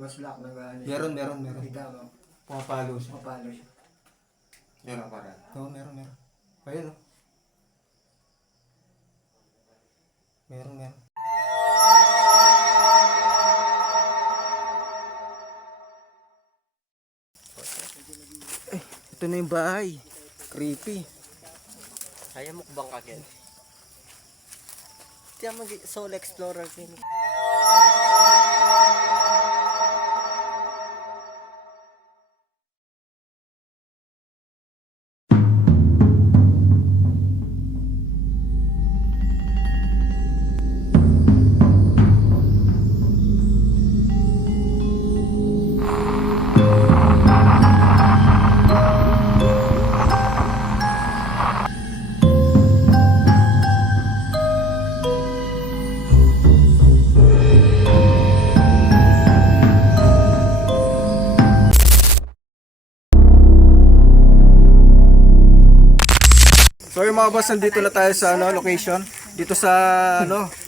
Mas lock na gano'n. Meron. Kita mo. Pumapalo siya. Mapalo siya. Yun ang parang. Oo, meron. Ayun, oh. Meron. Ay, ito na yung bahay. Creepy. Kaya mukbang ka, Ken. Kaya mag-solo explorer, Ken. So yung mga boss, nandito na tayo sa location. Dito sa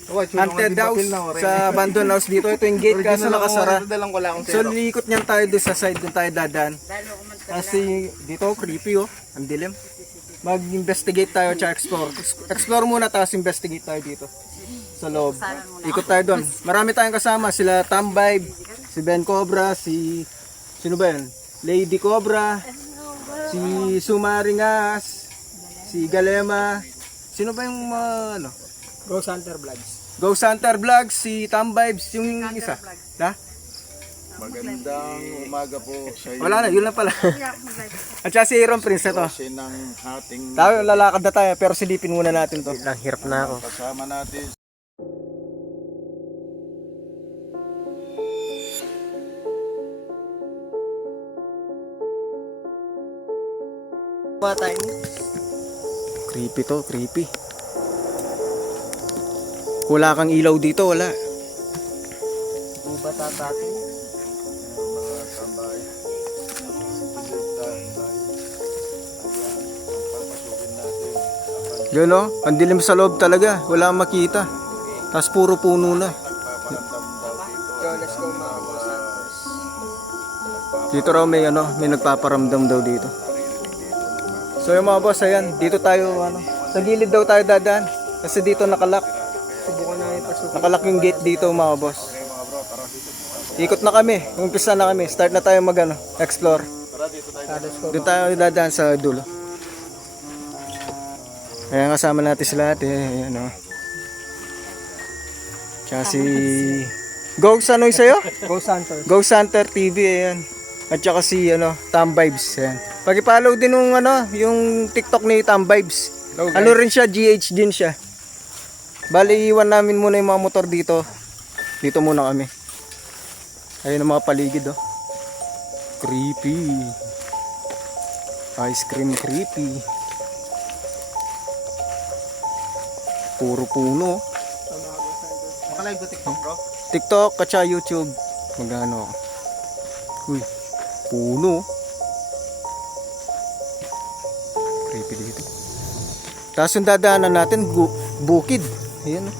haunted house, sa abandoned house dito. Ito yung gate kaso nakasara. So liikot niyan tayo doon sa side doon tayo dadaan. Kasi dito creepy oh, ang dilim. Mag-investigate tayo at explore. Explore muna tapos investigate tayo dito. Sa loob. Ikot tayo doon. Marami tayong kasama, sila Tamvibe, si Ben Cobra, sino ba yun? Lady Cobra, si Sumaringas, si Galema, sino ba yung Ghost Hunter Vlogs. Ghost Hunter Vlogs, si Tamvibes, yung isa. Ha? Magandang umaga po sa iyo. Wala na, yun na pala. At saka si Aaron Prince ito. Kasi ng ating Tayo, lalakad na tayo, pero silipin muna natin to. Hirap na ako. kasama natin. Kuha tayo. Creepy to, creepy. Wala kang ilaw dito, wala. Guba tatati. Mga tambay. Papasukin natin. Yun o, ang dilim sa loob talaga, wala kang makita. Tapos puro puno na. Nagpaparamdam daw dito. So, let's go mga Ghost Hunters. Dito raw may nagpaparamdam daw dito. So yung mga boss, ayan, dito tayo sa gilid daw tayo dadaan. Kasi dito nakalak. Subukan namin pasukin. Nakalak yung gate dito mga boss. Ikot na kami, umpisa na kami. Start na tayo explore. Dito tayo dadaan sa dulo. Ayan, kasama natin sila ate. Ayan o. Tsaka si Ghost, ano yung sa'yo? Ghost Hunter. Ghost Hunter TV, ayan. At saka si Tamvibes, ayan. Paki-follow din yung TikTok ni Tamvibes. Ano rin siya, GH din siya. Bali, iwan namin muna yung mga motor dito. Dito muna kami. Ayun ang mga paligid oh. Creepy. Ice cream creepy. Puro puno. Makalive ko TikTok bro? TikTok at saka YouTube. Magano ako. Uy, puno. Creepy dito. Tapos yung dadaanan natin, bukid. Ayan o.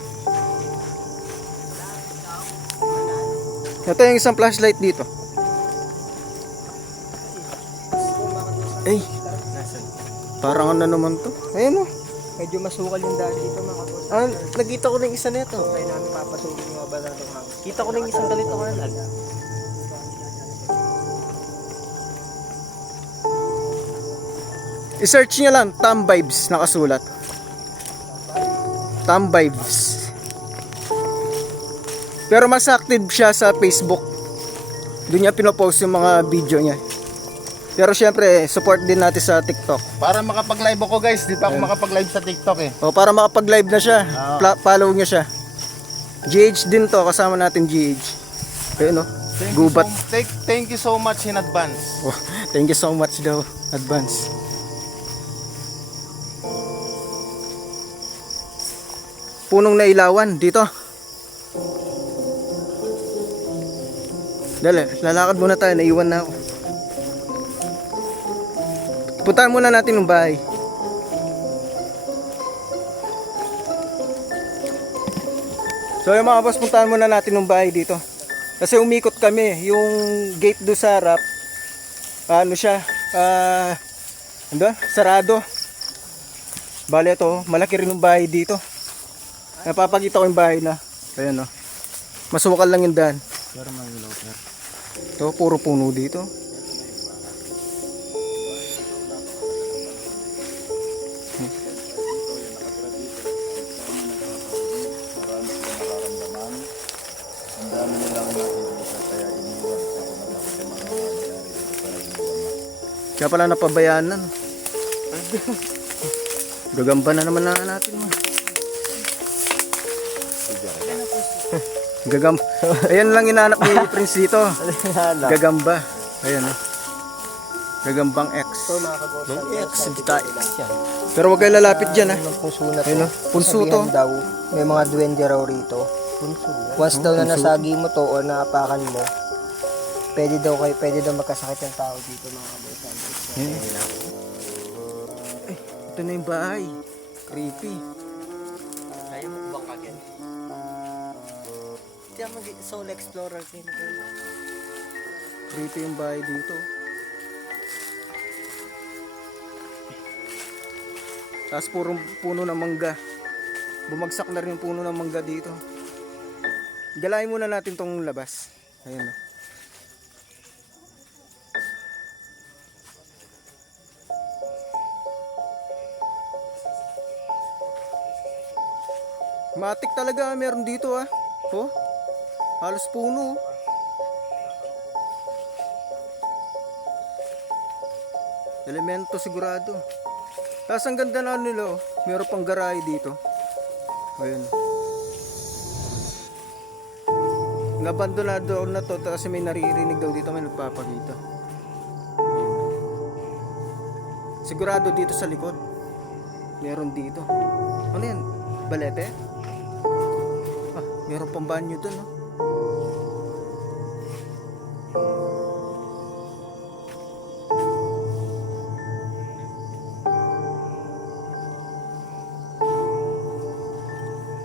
Ito yung isang flashlight dito. Ay, parang ano naman to. Ayan o. Medyo masukal yung daan dito mga Ghost Ah, nakita ko na yung isa nito. Kaya namin papasukin yung mga banatong house. Kita ko na yung isang ganito ka na. I-search nyo lang, Tamvibes, nakasulat. Tamvibes. Pero mas active siya sa Facebook. Doon niya pinopost yung mga video niya. Pero syempre, support din natin sa TikTok. Para makapag-live ako guys, di pa ako makapag-live sa TikTok eh. O, para makapag-live na siya, follow niya siya. GH din to, kasama natin GH. Ayun o, gubat. Thank you so much in advance. Oh, thank you so much daw, advance. Punong nailawan dito. Dali, lalakad muna tayo, naiwan na ako. Puntahan muna natin yung bahay. So yung mga boss, puntahan muna natin yung bahay dito. Kasi umikot kami, yung gate do sa harap, ano siya, ano, sarado. Bale ito, malaki rin yung bahay dito. Napapakita ko yung bahay na. Ayan o. Masukal lang yung daan. Ito, puro puno dito. Marami silang nararamdaman. Ang dami nilang nakikita kaya iniwan sa malaki mga nangyari dito kaya iniwan na. Kaya pala napabayaan na. No? Gagamba na naman na natin mo. Gagamba. Ayan lang inaanap ni Prince dito. Gagamba. Ayan eh. Gagambang X. So mga ka-ghost hunters, Hindi tayo yan. Pero wag kayo lalapit dyan ha. ng punso na to. Ayun o. Punso to. Sabihan daw, may mga duwende raw rito. Once daw na nasagi mo to o naapakan mo, pwede daw magkasakit ng tao dito mga ka-ghost hunters. Ay, ito na yung bahay. Creepy. Ayaw mo bang kagyan? Diyan mag-soul explorer din. Creepy yung bahay dito. Tapos puro puno ng mangga. Bumagsak na rin yung puno ng mangga dito. Galayin muna natin tong labas. Ayun o. Matik talaga meron dito ah. Oh. Halos puno. Elemento sigurado. Tapos ang ganda na nila oh. Meron pang garahe dito. Ayun. Nabandonado na to kasi may naririnig daw dito, may nagpapakita. Sigurado dito sa likod. Meron dito. Ano yan? Balete? Ah, meron pang banyo dun oh.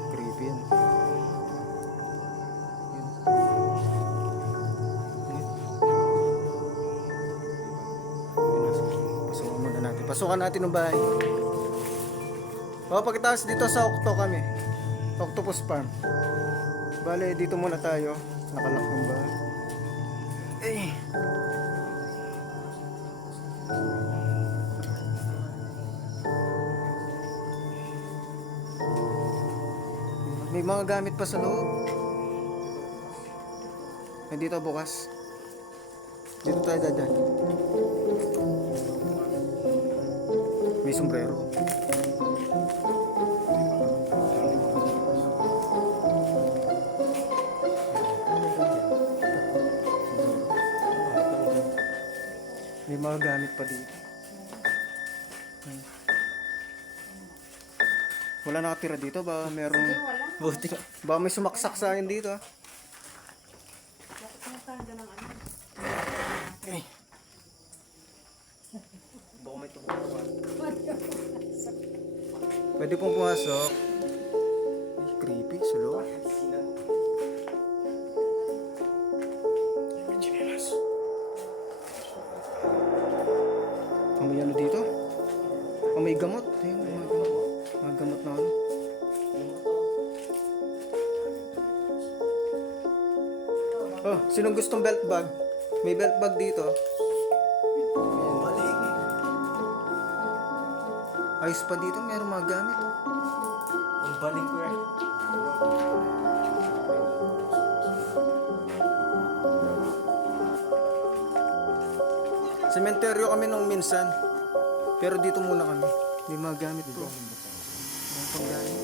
Creepy yan. Yun. Pasukan muna natin. Pasukan natin ng bahay. Pagkatapos dito sa Octo kami. Octopus Farm. Bale, dito muna tayo. Nakalak yung bahay. Eh. May mga gamit pa sa loob. Eh, dito bukas. Dito tayo dadaan. May sombrero. May mga gamit pa dito. Wala nakatira dito ba? Merong buti. Ba may sumaksak sa akin dito ah. Okay. Pwede pong pumasok. Ay, creepy, sulo. May ano dito? Oh, may gamot. Ayun, may mga gamot. Mga gamot na ano. Oh, sinong gustong belt bag? May belt bag dito. Ayan. Ayos pa dito, mayroong mga gamit. Oh. Ang balik ko eh. Sementeryo kami nung minsan. Pero dito muna kami. May mga gamit po. Mga panggamit.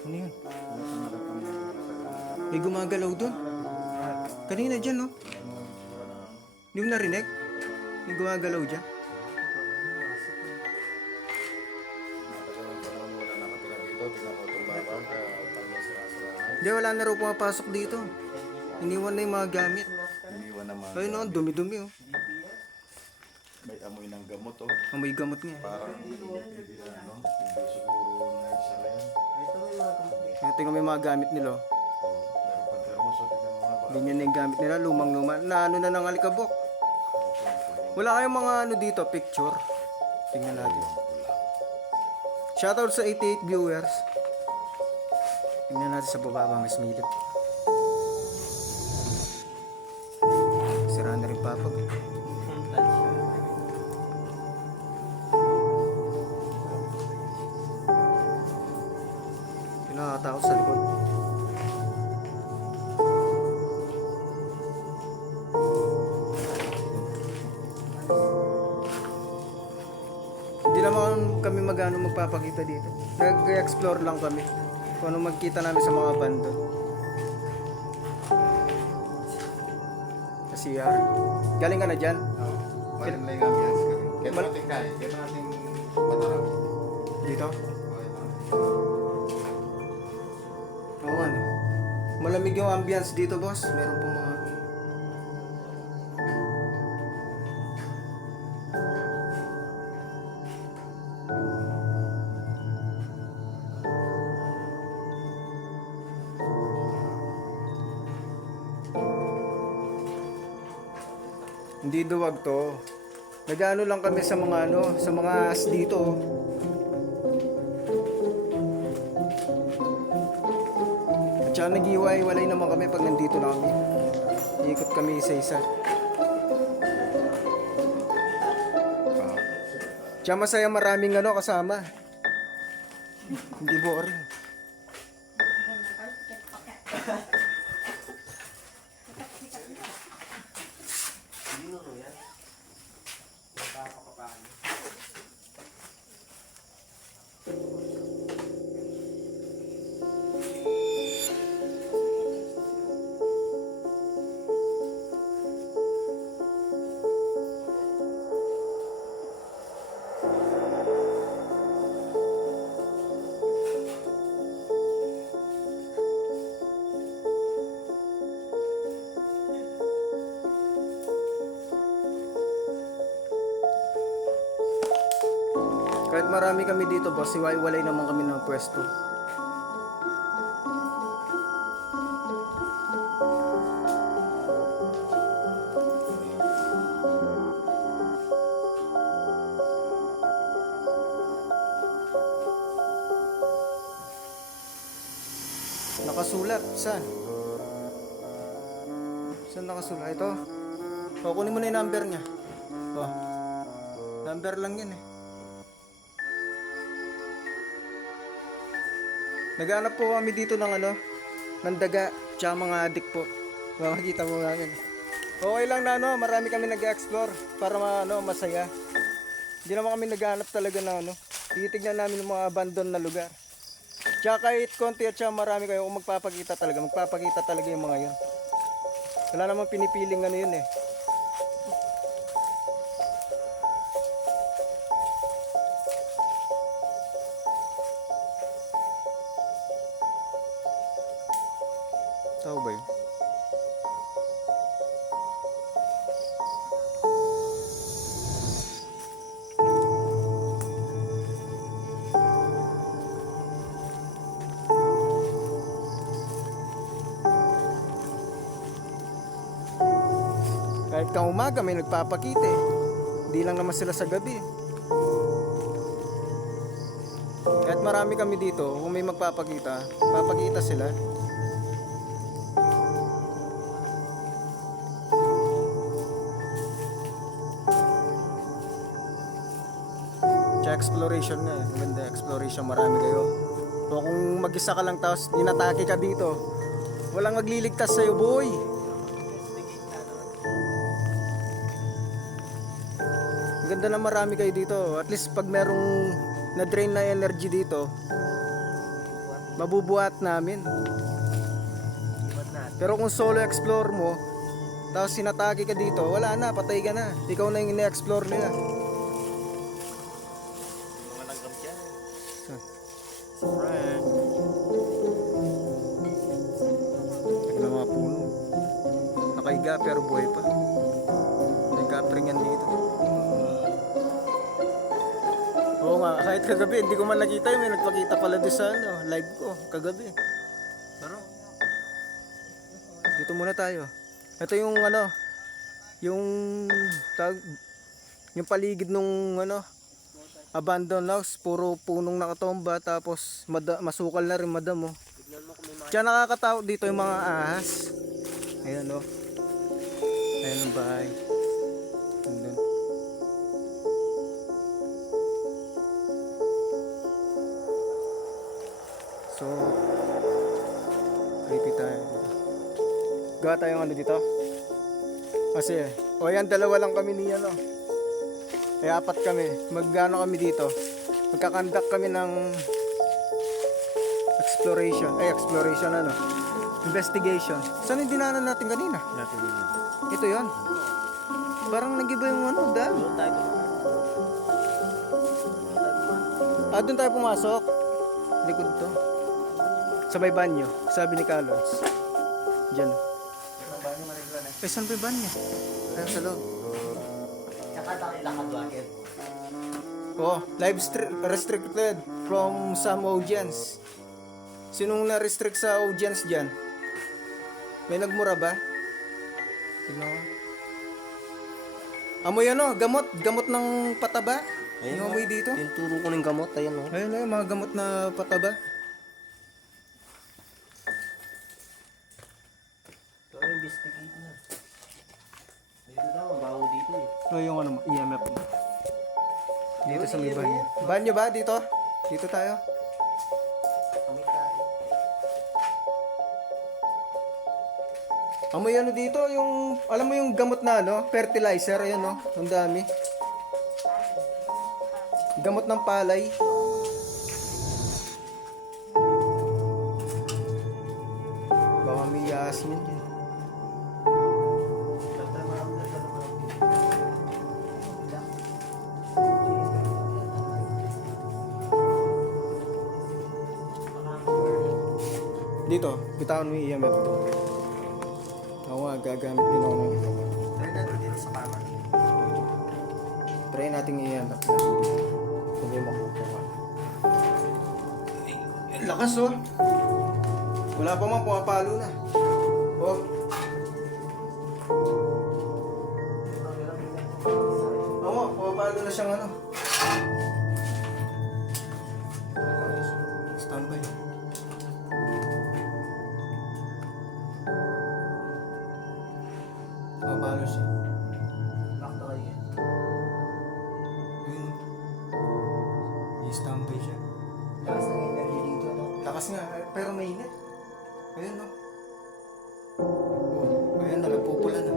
Ano yun? May gumagalaw doon. Kanina dyan, no? Hindi mo narinig? May gumagalaw dyan. Natagalan pa naman wala nakatira dito. Tingnan mo itong babag. Parang sira-sira. Hindi, wala na raw pumapasok dito. Iniwan na yung mga gamit. Iniwan naman. Ayun, no? Dumi-dumi, oh. May amoy ng gamot oh. Amoy gamot nga. Parang hindi siguro nagsara yan. Tingnan mo yung mga gamit nila, oh. Ganyan na yung gamit nila, lumang-luma. Na ano na ng alikabok. Wala kayong mga ano dito, picture. Tingnan natin. Shoutout sa 88 viewers. Tingnan natin sa baba ba, mas milip. Sira na rin papag. Pinakatakot sa likod. Hindi naman kami magpapakita dito. Nag-explore lang kami. Kung ano magkita namin sa mga bando. Sa CR. Galing ka na dyan? Maling na yung ambience ka rin. Kaya natin kaya. Kaya natin matarang. Dito? Oo ano. Malamig yung ambience dito, boss. Meron pong mga... Hindi duwag to. Nag-ano lang kami sa mga ano, sa mga as dito. At saka nag-iwalay naman kami pag nandito na kami. Iikot kami isa-isa. Tsaka masaya, maraming ano kasama. Hindi boring. Kahit marami kami dito, boss, iwalay naman kami ng pwesto. Nakasulat, saan? Saan nakasulat? Ito. O, kunin mo na yung number niya. O, number lang yan eh. Naghanap po kami dito ng ano, ng daga, tsaka mga adik po. Makikita mo namin. Okay lang na ano, marami kami nag-explore para masaya. Hindi naman kami naghanap talaga ng ano. Titignan namin yung mga abandon na lugar. Tsaka kahit konti at tsaka marami kayo, kung magpapakita talaga yung mga yun. Wala namang pinipiling ano yun eh. Tao ba yun? Kahit kang umaga may nagpapakita eh. Hindi lang naman sila sa gabi. Kahit marami kami dito, kung may magpapakita, papakita sila. Tsaka exploration nga eh. Maganda exploration, marami kayo. O kung mag-isa ka lang tapos dinatake ka dito, walang magliligtas sa'yo, boy. Ganda na marami kayo dito. At least pag merong na-drain na energy dito, mabubuhat namin. Pero kung solo explore mo, tapos sinatake ka dito, wala na, patay ka na. Ikaw na yung ine-explore nila. Mga langgam dyan. Friend. Tignan mga puno. Nakaiga pero buhay pa. May kapring yan dito. Oo nga, kahit kagabi, hindi ko man nakita yung may nagpakita pala doon sa live ko, kagabi. Pero, dito dito muna tayo. Ito yung ano, yung yung paligid nung ano, abandoned house, puro punong nakatomba, tapos masukal na rin, madam oh. Diyan nakakatakot dito yung mga ahas. Ayan oh. Ayan ang bahay. Andun. So, creepy tayo. Gawa tayong ano dito? Kasi, o yan, dalawa lang kami ni ano. Ay, apat kami. Magano kami dito. Magkakandak kami ng exploration ano. Investigation. Saan yung dinanan natin kanina? Ito yon. Parang nag-iba yung ano, dam. Doon tayo Doon tayo pumasok. Likod to. Sa may banyo. Sabi ni Carlos. Diyan. Eh, saan ba yung banyo? Ayun sa loob. Tsaka lakad bakit? Oh, restricted from some audience. Sinong na-restrict sa audience dyan? May nagmura ba? Tignan ko. Amoy ano, gamot ng pataba. Yung amoy dito. Yung turo ko ng gamot, ayan oh. Ayun na, mga gamot na pataba. Ito yung investigate na. Dito daw, ang baho dito eh. So yung ano, EMF. Dito sa may banyo. Banyo ba dito? Dito tayo. Kami tayo. Amoy ano dito, yung, alam mo yung gamot na ano, fertilizer, ayan no, ang dami. Gamot ng palay. Baka may yasin yun dyan. Dito, bitawan mo yung EMF to. Ako nga, gagamit din ako ng EMF. Try natin dito sa kama. Try natin yung EMF. Kung yung makukuha. Lakas oh. Wala pa man, pumapalo na. Oh. Oo, pumapalo na siyang ano. Standby. Pumapalo siya. Lock na kayo. Ayun. I-standby siya. Lakas ng energy dito, no? Lakas nga, pero mainit. Ayun no. Oh, ayun na, nagpupula na.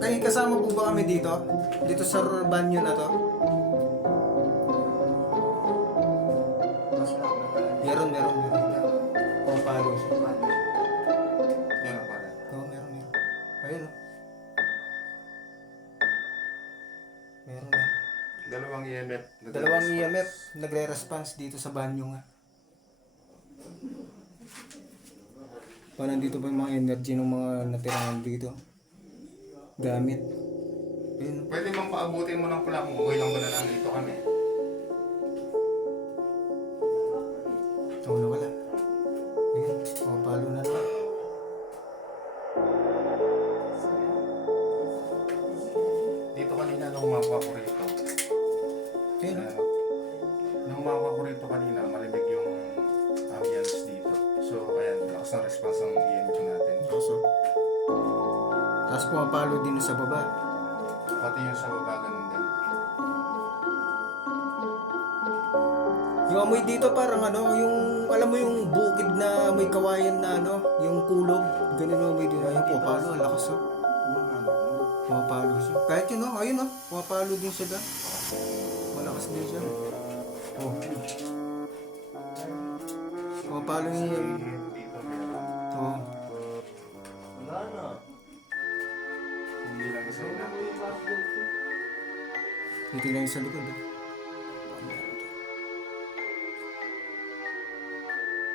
May kasama po ba kami dito? Dito sa banyo na to? Meron. Pumapalo siya. Meron pala. Oo, meron. Ayun no. Meron na. Dalawang EMF. Dalawang EMF nagre-response dito sa banyo nga. Nandito pa yung mga energy ng mga natirahan dito. Gamit. Ayun. Pwede bang paabutin mo ng pula kung okay lang ba na nandito kami? Oo, nawala. Ayun. Palo na naman. Dito kanina nung umawa ko rito. Ayun. Nung umawa ko rito kanina, malimig yung ambience dito. So, ayan, lakas ng response ng EMF natin. So, tapos pumapalo din sa baba. Pati yung sa baba, ganun din. Yung amoy dito parang ano, yung, alam mo yung bukid na may kawayan na ano, yung kulob. Ganun yung amoy dito. Ayun, pumapalo. Ang lakas oh. Pumapalo siya. Kahit yun oh, ayun oh. Pumapalo din siya da. Malakas din siya. Oh. Pumapalo niya. Dito, meron. Oh. Wala na. Hindi lang isa yun natin. Titignan yung sa likod ah.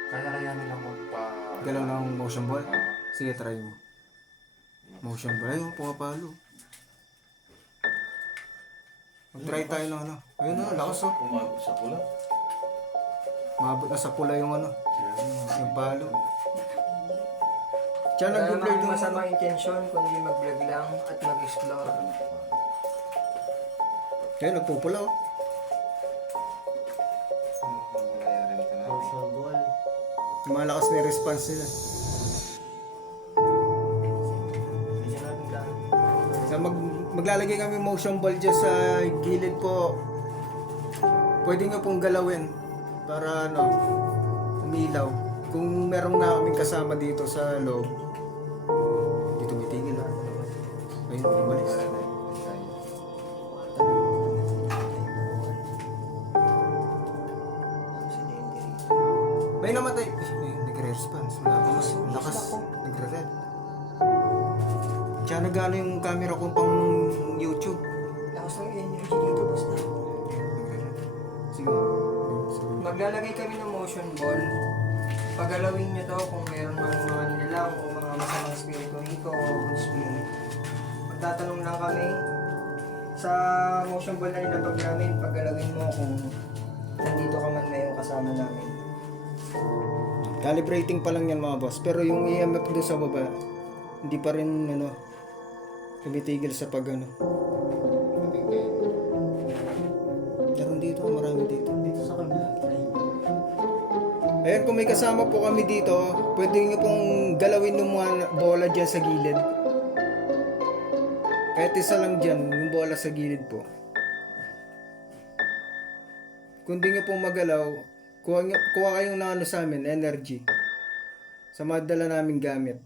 Kaya nila magpa... Galaw ng motion ball. Sige, try mo. Motion ball. Ayun, pumapalo. Mag-try tayo ng ano. Ayun na, lakas oh. Umabot sa pula. Maabot na sa pula yung ano. Yan. Yung palo. Tsaka Wala nag-blur namang yung masamang intensyon, kundi mag-vlog lang at mag-explore. Kaya nagpupula oh. Motion ball. Malakas na yung response nila. Hindi siya natin lang. So maglalagay kami motion ball dyan sa gilid po. Pwede nyo pong galawin para ano, umilaw. Kung meron na kaming kasama dito sa loob, dito bitigil ha. Ayun, umalis. May namatay. Ayun, nagre-response. Lakas, lakas. Nagre-red. Tsaka nag-ano yung camera ko pang YouTube. Lakas ng energy dito, basta. Sige. Maglalagay kami ng motion ball. Pagalawin nyo to kung meron mga nilalang o mga masamang spirito rito o good spirit. Magtatanong lang kami sa motion ball na nilapag namin. Pagalawin mo kung nandito ka man ngayon kasama namin. Calibrating pa lang yan mga boss. Pero yung EMF doon sa baba, hindi pa rin ano, tumitigil sa pag ano. Meron dito, marami dito. Dito sa kabila. Ayan, kung may kasama po kami dito, pwede nyo pong galawin yung mga bola dyan sa gilid. Kahit isa lang dyan, yung bola sa gilid po. Kung di nyo pong magalaw, kuha kayong na ano sa amin, energy. Sa madala naming gamit.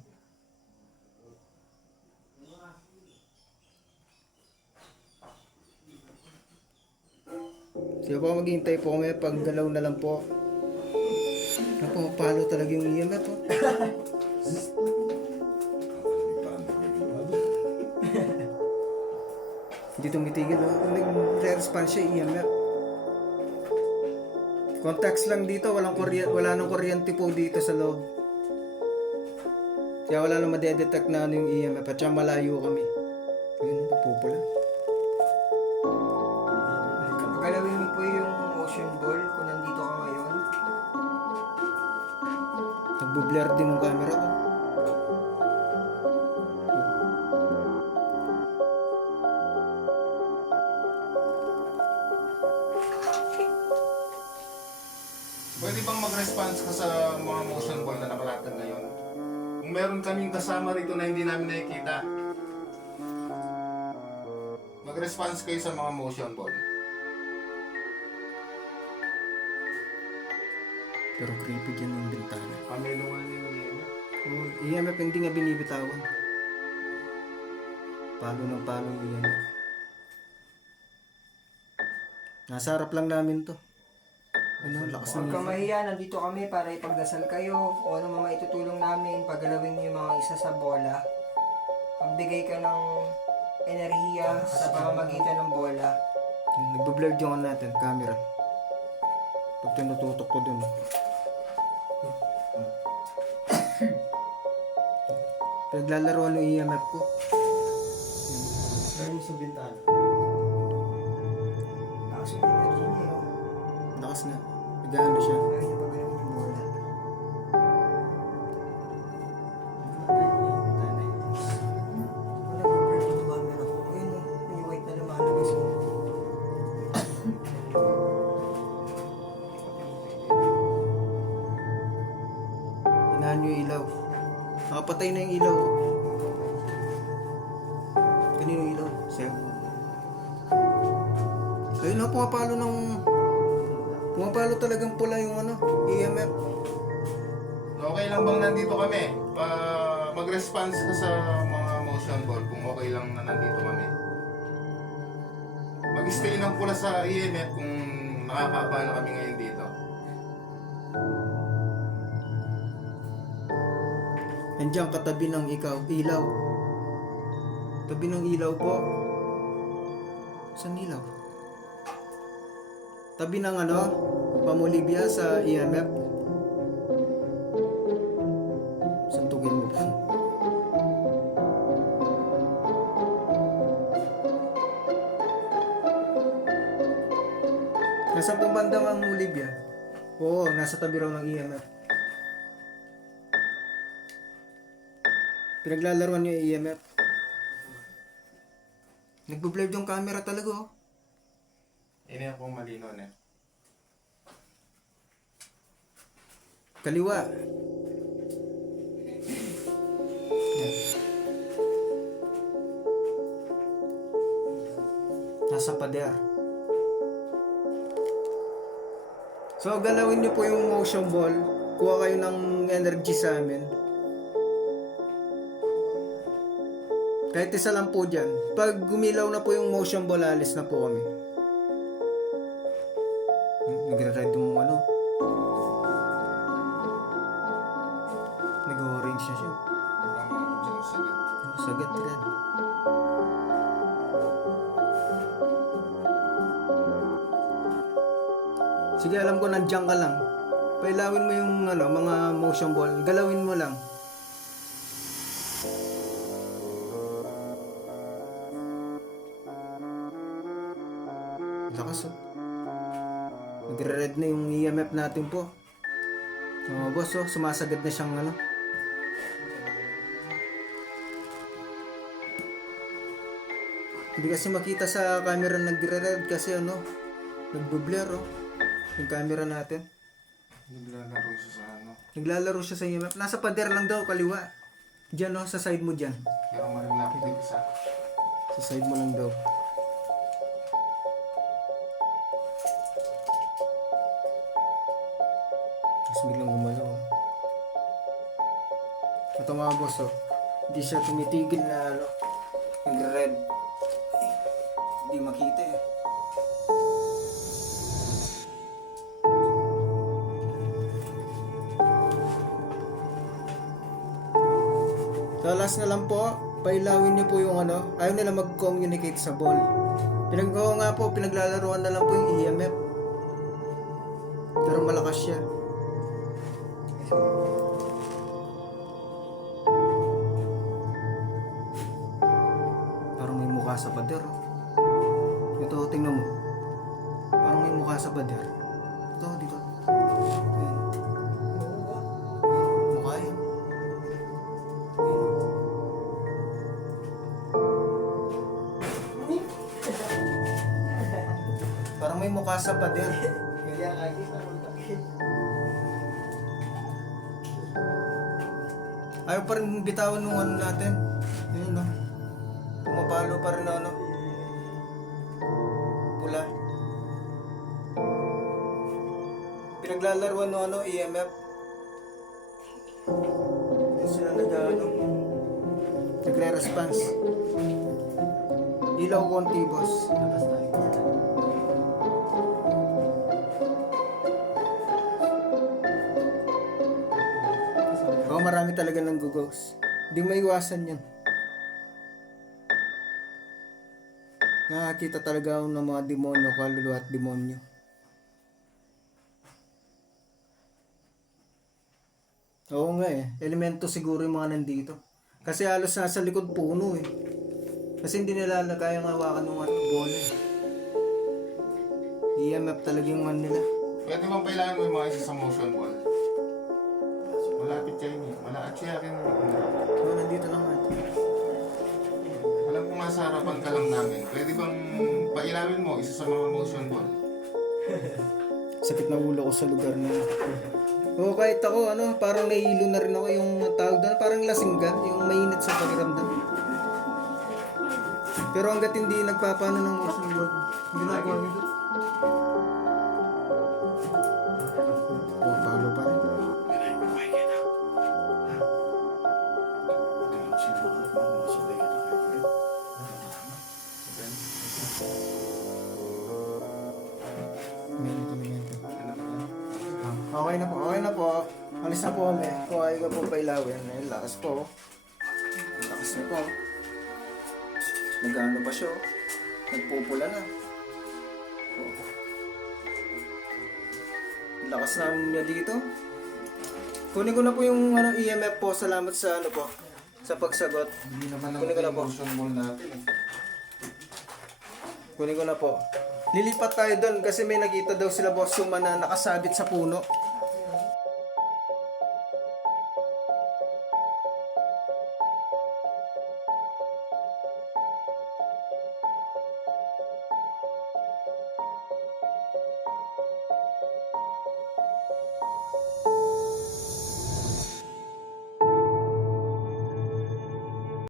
Sige po, maghihintay po kami, pag galaw na lang po. Napapalo talaga yung EMF po. Hindi tumitigil. Nag-response siya EMF. Contacts lang dito. Wala nang kuryente po dito sa loob. Kaya wala nang madedetect na ano yung EMF. At siyang malayo kami. Ayun, pupula. Pagalawin mo po yung motion ball kung nandito ka ngayon. Nagbo-blur din yung camera ko. Pwede bang mag-response ka sa mga motion ball na nakalatag ngayon? Kung meron kaming kasama rito na hindi namin nakikita, mag-response kayo sa mga motion ball. Pero creepy dyan yung bintana. Pamiluan yung Oh, EMF hindi nga binibitawan. Palo ng palo yung EMF. Nasa harap lang namin to. Ano, lakas Huwag ng kang mahiya, nandito kami para ipagdasal kayo o ano mga maitutulong namin. Pagalawin niyo yung mga isa sa bola. Pagbigay ka ng enerhiya sa pamamagitan ng bola. Nagbo-blur yung ano natin, camera. Pag tinututok ko dun. Naglalaro ng EMF ko. Ayun sa bintana. Lakas yung energy niya, oh. Lakas nga. Nag-ano siya. Ayaw niya pagalawin yung bola. Wala yung blur yung camera ko. Ayun, oh. Yung white na lumalabas mo. Inahan yung ilaw. Nakapatay na yung ilaw. Kanino yung ilaw? Sa'yo. Ayun na, pumapalo talagang pula yung ano, EMF. Okay lang bang nandito kami? Mag-response ka sa mga motion ball kung okay lang na nandito kami. Mag-stay lang pula sa EMF kung nakakapala kami ngayon dito. Nandiyan katabi ng ilaw. Tabi ng ilaw po. Saan ilaw? Tabi ng ano, pamolibya sa EMF. Santugin mo po. Nasa pong bandang ang Olivia? Oo, nasa tabi raw ng EMF. Pinaglalaruan yung EMF. Nagbo-blur yung camera talaga oh. Ini akong malino na. Kaliwa. Yan. Nasa pader. So, galawin nyo po yung motion ball. Kuha kayo ng energy sa amin. Kahit isa lang po dyan. Pag gumilaw na po yung motion ball, alis na po kami. Nagre-red yung ano. Nag-orange na siya. Tama ako dyan sa sagot. Sagat rin. Sige, alam ko nandiyan ka lang. Pailawin mo yung ano, mga motion ball. Galawin mo lang. Lakas oh. Nagre-red na yung EMF natin po. Oh, boss oh, sumasagad na siyang ano. Hindi kasi makita sa camera nagre-red kasi ano, nagbo-blur oh. Yung camera natin. Naglalaro siya sa ano. Naglalaro siya sa EMF. Nasa pader lang daw, kaliwa. Diyan oh, sa side mo dyan. Pero marilapit din sa... Sa side mo lang daw. Tapos biglang gumalaw. Oh. Ito mga boss oh. Hindi siya tumitigil na ano. Nagre-red. Hindi makita eh. So last na lang po, pailawin niyo po yung ano, ayaw nila mag-communicate sa ball. Pinagawa nga po, pinaglalaruan na lang po yung EMF. Pero malakas siya. Parang may mukha sa pader. Oh. Ito, tingnan mo. Parang may mukha sa pader. Ito, dito. Ayan. Mukha yun. Parang may mukha sa pader. Kaya lagi parang takit. Ayaw pa rin bitawan nung ano natin. Yun no. Pumapalo pa rin na ano. Pula. Pinaglalaruan nung ano, EMF. Yun sila nag-ano. Nagre-response. Ilaw konti boss. Labas tayo. Oo, marami talaga ng gugos. Hindi maiwasan yan. Nakakita talaga ako ng mga demonyo, kaluluwa at demonyo. Oo nga eh. Elemento siguro yung mga nandito. Kasi halos nasa likod puno eh. Kasi hindi nila kayang hawakan ng ano, bola eh. EMF talaga yung ano nila. Pwede bang pailangan mo yung mga isa sa motion ball? Malapit siya yun eh. Malapit siya akin. Oo, nandito lang natin. Alam ko nga sa harapan ka lang namin. Pwede bang pailawin mo isa sa mga motion ball? Sakit na ulo ko sa lugar na yun. Oo, kahit ako, ano, parang nahihilo na rin ako yung tawag doon. Parang lasinggan, yung mainit sa pakiramdam. Pero hanggat hindi nagpapano ng motion board, ginagawa nito. Oh, palo pa rin. Okay na po, okay na po. Alis na po kami. Kung ayaw ka po pailawin, ayun, lakas po. Lakas na po. Nagano pa siya, oh. Nagpupula na. Oh. Lakas na niya dito. Kunin ko na po yung ano, EMF po. Salamat sa ano po, sa pagsagot. Hindi naman Kunin ko na po. motion ball natin eh. Kunin ko na po. Lilipat tayo doon kasi may nakita daw sila boss Suma na nakasabit sa puno.